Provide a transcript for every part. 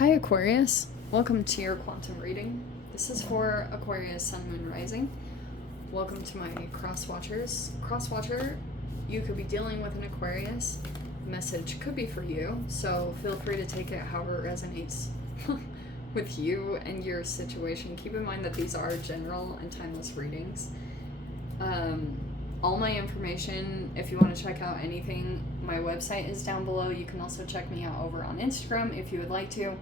Hi Aquarius, welcome to your quantum reading. This is for Aquarius, Sun, Moon, Rising. Welcome to my cross watchers. Cross watcher, you could be dealing with an Aquarius. The message could be for you, so feel free to take it however it resonates with you and your situation. Keep in mind that these are general and timeless readings. All my information, if you want to check out anything, my website is down below. You can also check me out over on Instagram if you would like to,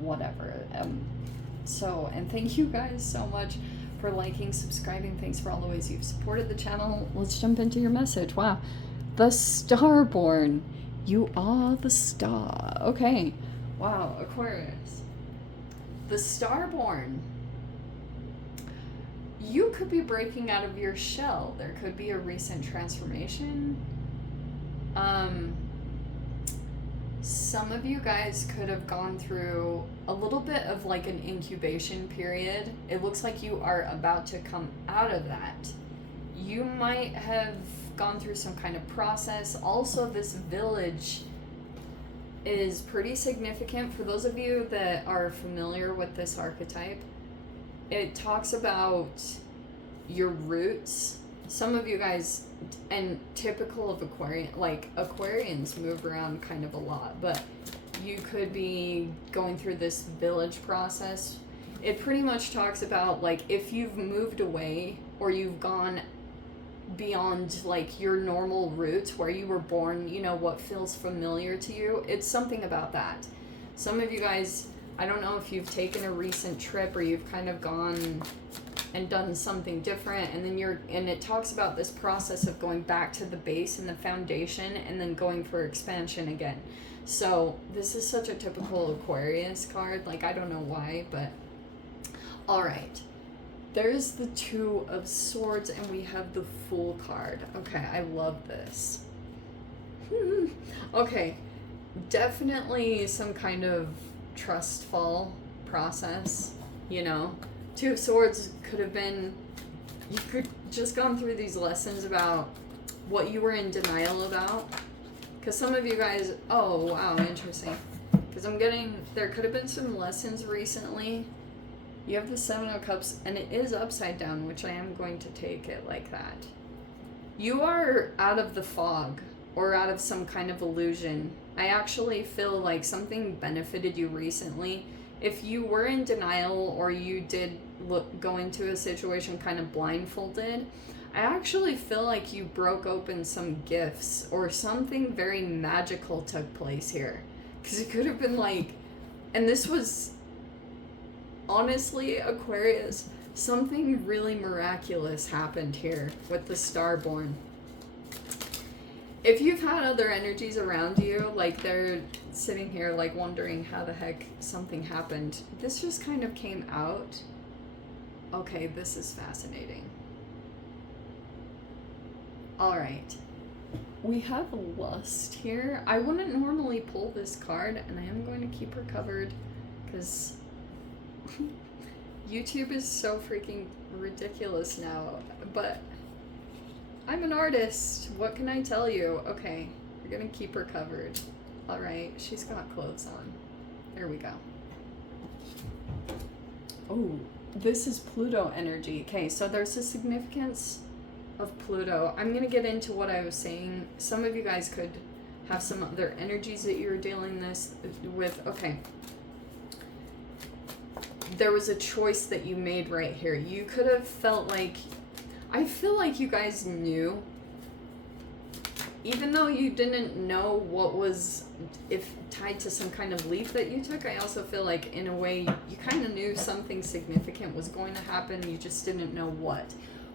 whatever. And thank you guys so much for liking, subscribing. Thanks for all the ways you've supported the channel. Let's jump into your message. Wow. The Starborn. You are the star. Okay. Wow, Aquarius. The Starborn. You could be breaking out of your shell. There could be a recent transformation. Some of you guys could have gone through a little bit of like an incubation period. It looks like you are about to come out of that. You might have gone through some kind of process. Also, this village is pretty significant for those of you that are familiar with this archetype. It talks about your roots. Some of you guys, and typical of Aquarian, like Aquarians move around kind of a lot, but you could be going through this village process. It pretty much talks about like if you've moved away or you've gone beyond like your normal roots where you were born, you know, what feels familiar to you. It's something about that. Some of you guys, I don't know if you've taken a recent trip or you've kind of gone and done something different, and then and it talks about this process of going back to the base and the foundation and then going for expansion again. So this is such a typical Aquarius card, like I don't know why, but all right. There's the Two of Swords and we have the Fool card. Okay, I love this. Okay, definitely some kind of trust fall process, you know. Two of Swords could have been, you could just gone through these lessons about what you were in denial about. Because some of you guys, oh wow, interesting. Because I'm getting, there could have been some lessons recently. You have the Seven of Cups and it is upside down, which I am going to take it like that. You are out of the fog or out of some kind of illusion. I actually feel like something benefited you recently. If you were in denial or you did go into a situation kind of blindfolded, I actually feel like you broke open some gifts or something very magical took place here. Because it could have been like, and this was honestly, Aquarius, something really miraculous happened here with the Starborn. If you've had other energies around you, like they're sitting here like wondering how the heck something happened, this just kind of came out. Okay, this is fascinating. All right. We have Lust here. I wouldn't normally pull this card, and I am going to keep her covered because YouTube is so freaking ridiculous now, but I'm an artist. What can I tell you? Okay, we're gonna keep her covered. All right, she's got clothes on. There we go. Oh, this is Pluto energy. Okay, so there's a significance of Pluto. I'm gonna get into what I was saying. Some of you guys could have some other energies that you're dealing this with. Okay. There was a choice that you made right here. You could have felt like, I feel like you guys knew, even though you didn't know what was, if tied to some kind of leap that you took, I also feel like in a way you kind of knew something significant was going to happen, you just didn't know what.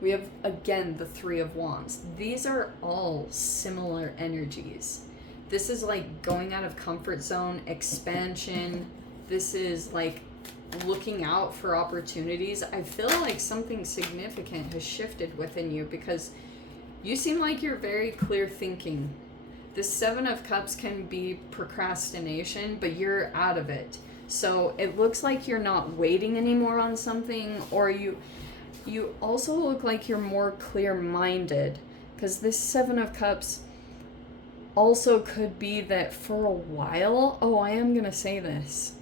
We have, again, the Three of Wands. These are all similar energies. This is like going out of comfort zone, expansion. This is like looking out for opportunities. I feel like something significant has shifted within you because you seem like you're very clear thinking. The Seven of Cups can be procrastination, but you're out of it. So it looks like you're not waiting anymore on something, or you also look like you're more clear-minded, because this Seven of Cups also could be that for a while, oh, I am going to say this,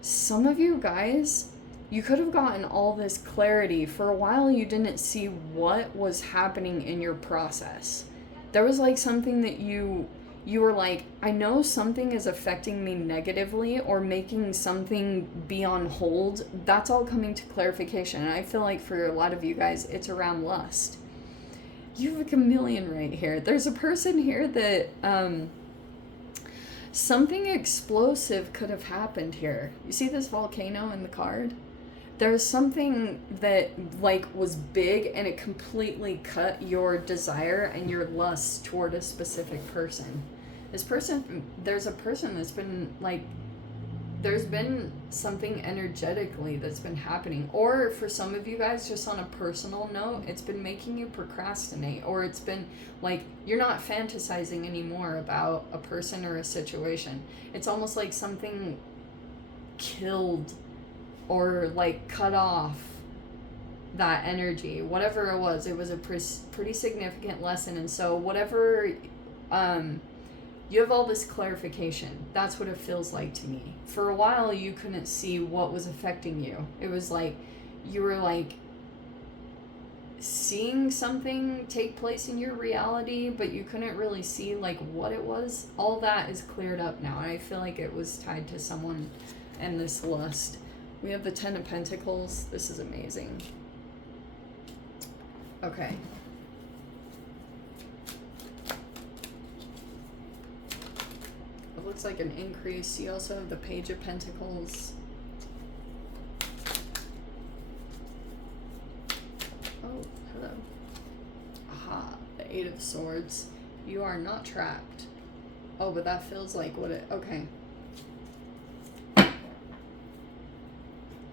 Some of you guys, you could have gotten all this clarity. For a while, you didn't see what was happening in your process. There was like something that you were like, I know something is affecting me negatively or making something be on hold. That's all coming to clarification. And I feel like for a lot of you guys, it's around lust. You have a chameleon right here. There's a person here that something explosive could have happened here. You see this volcano in the card? There's something that like was big and it completely cut your desire and your lust toward a specific person. This person, there's a person that's been like, there's been something energetically that's been happening. Or for some of you guys, just on a personal note, it's been making you procrastinate. Or it's been like, you're not fantasizing anymore about a person or a situation. It's almost like something killed or like cut off that energy. Whatever it was a pretty significant lesson. And so whatever, you have all this clarification. That's what it feels like to me. For a while, you couldn't see what was affecting you. It was like you were like seeing something take place in your reality, but you couldn't really see like what it was. All that is cleared up now. And I feel like it was tied to someone and this lust. We have the 10 of Pentacles. This is amazing. Okay. It looks like an increase. You also have the Page of Pentacles. Oh, hello. Aha, the 8 of Swords. You are not trapped. Oh, but that feels like what it... Okay.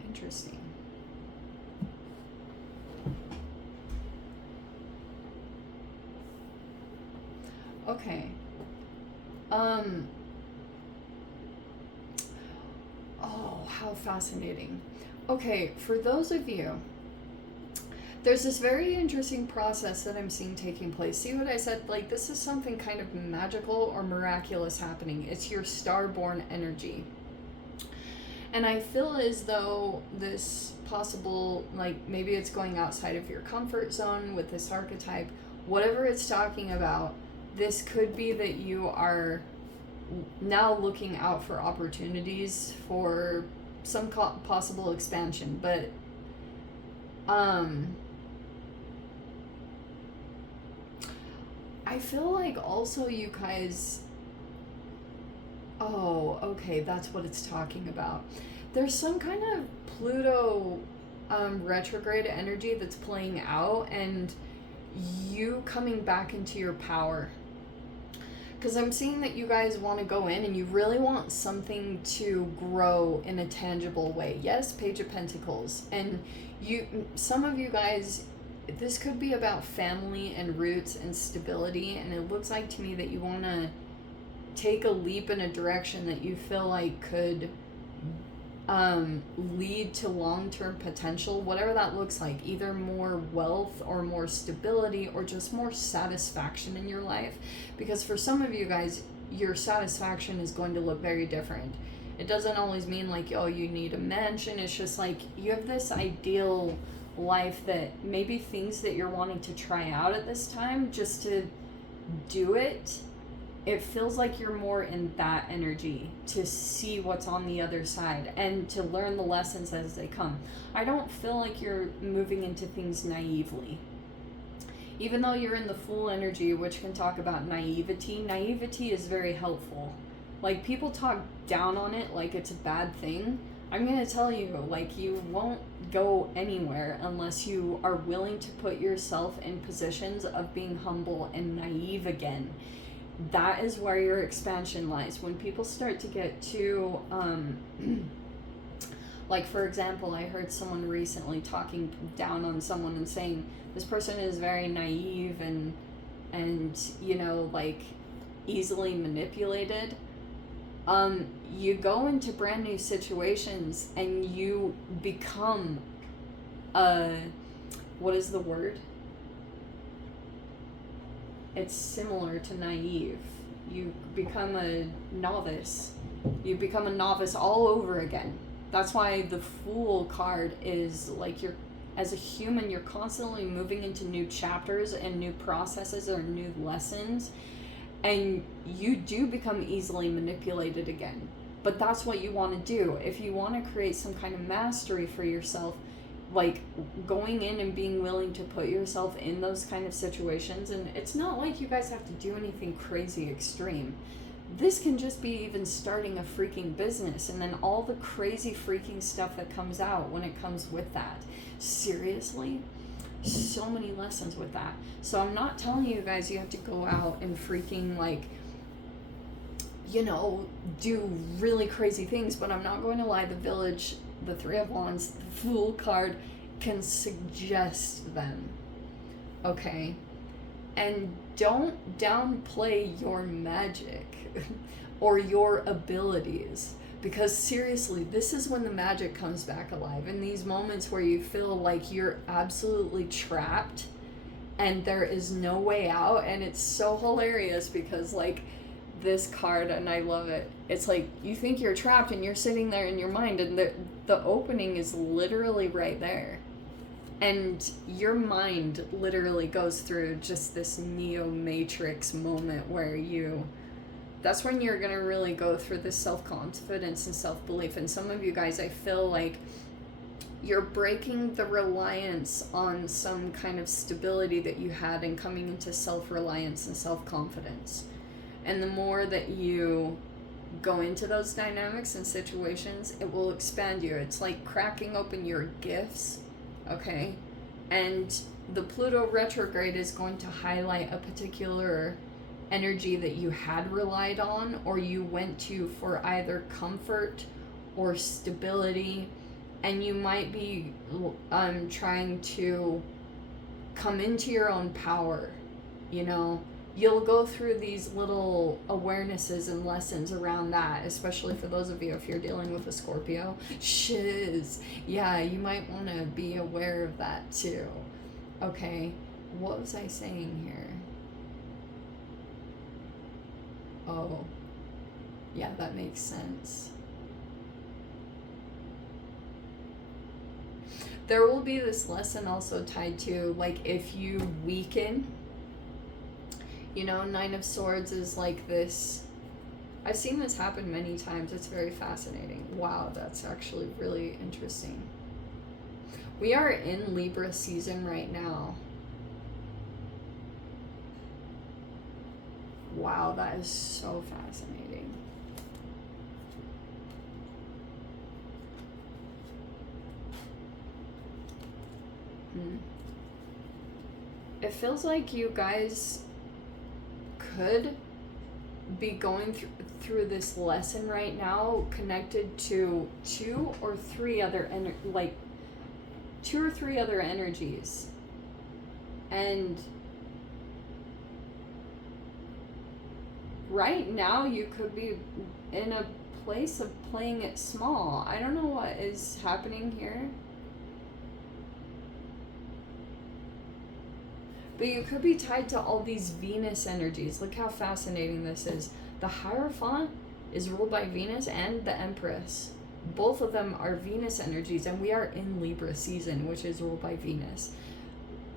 Interesting. Okay. Oh, how fascinating. Okay, for those of you, there's this very interesting process that I'm seeing taking place. See what I said? Like, this is something kind of magical or miraculous happening. It's your star-born energy. And I feel as though this possible, like, maybe it's going outside of your comfort zone with this archetype, whatever it's talking about, this could be that you are now looking out for opportunities for some possible expansion. But, I feel like also you guys... Oh, okay, that's what it's talking about. There's some kind of Pluto retrograde energy that's playing out and you coming back into your power. Because I'm seeing that you guys want to go in and you really want something to grow in a tangible way. Yes, Page of Pentacles. And some of you guys, this could be about family and roots and stability. And it looks like to me that you want to take a leap in a direction that you feel like could lead to long-term potential, whatever that looks like, either more wealth or more stability or just more satisfaction in your life. Because for some of you guys, your satisfaction is going to look very different. It doesn't always mean like, oh, you need a mansion. It's just like you have this ideal life that maybe things that you're wanting to try out at this time just to do it. It feels like you're more in that energy to see what's on the other side and to learn the lessons as they come. I don't feel like you're moving into things naively. Even though you're in the Fool energy, which can talk about naivety, naivety is very helpful. Like, people talk down on it like it's a bad thing. I'm going to tell you, like, you won't go anywhere unless you are willing to put yourself in positions of being humble and naive again. That is where your expansion lies. When people start to get too, like, for example, I heard someone recently talking down on someone and saying, this person is very naive and you know, like, easily manipulated. You go into brand new situations and you become what is the word? It's similar to naive. You become a novice. You become a novice all over again. That's why the Fool card is like, you're, as a human, you're constantly moving into new chapters and new processes or new lessons, and you do become easily manipulated again. But that's what you want to do. If you want to create some kind of mastery for yourself, like going in and being willing to put yourself in those kind of situations, and it's not like you guys have to do anything crazy extreme. This can just be even starting a freaking business, and then all the crazy freaking stuff that comes out when it comes with that. Seriously, so many lessons with that. So I'm not telling you guys you have to go out and freaking like, you know, do really crazy things, but I'm not going to lie, the Village, the Three of Wands, the Fool card can suggest them, okay? And don't downplay your magic or your abilities, because seriously, this is when the magic comes back alive. In these moments where you feel like you're absolutely trapped and there is no way out, and it's so hilarious because like this card, and I love it, it's like you think you're trapped and you're sitting there in your mind, and the opening is literally right there. And your mind literally goes through just this Neo Matrix moment where that's when you're going to really go through this self-confidence and self-belief. And some of you guys, I feel like you're breaking the reliance on some kind of stability that you had and coming into self-reliance and self-confidence. And the more that you go into those dynamics and situations, it will expand you. It's like cracking open your gifts. Okay, and the Pluto retrograde is going to highlight a particular energy that you had relied on or you went to for either comfort or stability, and you might be trying to come into your own power, you know. You'll go through these little awarenesses and lessons around that, especially for those of you if you're dealing with a Scorpio. Shiz. Yeah, you might want to be aware of that too. Okay, what was I saying here? Oh, yeah, that makes sense. There will be this lesson also tied to, like, if you weaken, you know, Nine of Swords is like this. I've seen this happen many times. It's very fascinating. Wow, that's actually really interesting. We are in Libra season right now. Wow, that is so fascinating. It feels like you guys could be going through this lesson right now connected to two or three other energies, and right now you could be in a place of playing it small. I don't know what is happening here, but you could be tied to all these Venus energies. Look how fascinating this is. The Hierophant is ruled by Venus and the Empress. Both of them are Venus energies, and we are in Libra season, which is ruled by Venus.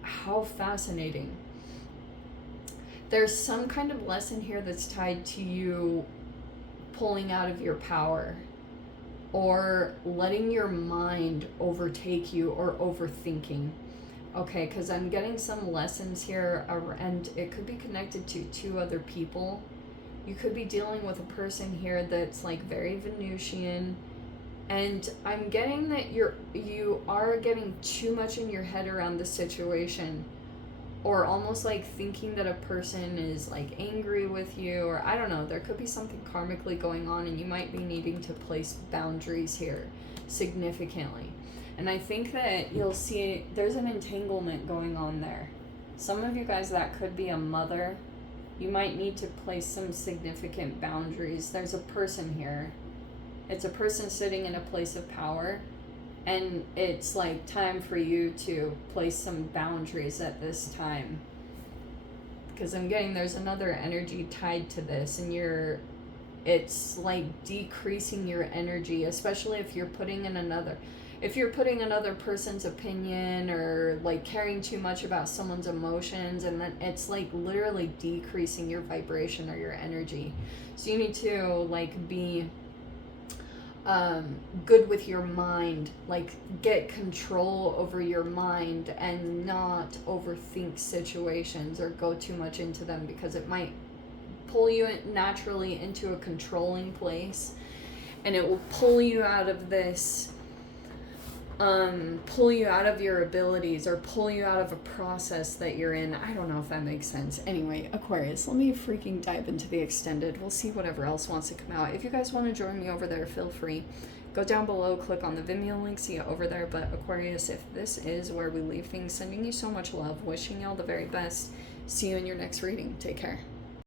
How fascinating. There's some kind of lesson here that's tied to you pulling out of your power or letting your mind overtake you or overthinking. Okay, because I'm getting some lessons here, and it could be connected to two other people. You could be dealing with a person here that's like very Venusian, and I'm getting that you are getting too much in your head around the situation, or almost like thinking that a person is like angry with you, or I don't know, there could be something karmically going on, and you might be needing to place boundaries here significantly. And I think that you'll see there's an entanglement going on there. Some of you guys, that could be a mother. You might need to place some significant boundaries. There's a person here. It's a person sitting in a place of power. And it's like time for you to place some boundaries at this time. Because I'm getting there's another energy tied to this. And you're It's like decreasing your energy, especially if you're putting in another person's opinion, or like caring too much about someone's emotions, and then it's like literally decreasing your vibration or your energy. So you need to like be good with your mind, like get control over your mind and not overthink situations or go too much into them, because it might pull you naturally into a controlling place, and it will pull you out of this, pull you out of your abilities, or pull you out of a process that you're in. I don't know if that makes sense. Anyway, Aquarius, let me freaking dive into the extended. We'll see whatever else wants to come out. If you guys want to join me over there, feel free. Go down below, click on the Vimeo link, see it over there. But Aquarius, if this is where we leave things, sending you so much love, wishing you all the very best. See you in your next reading. Take care.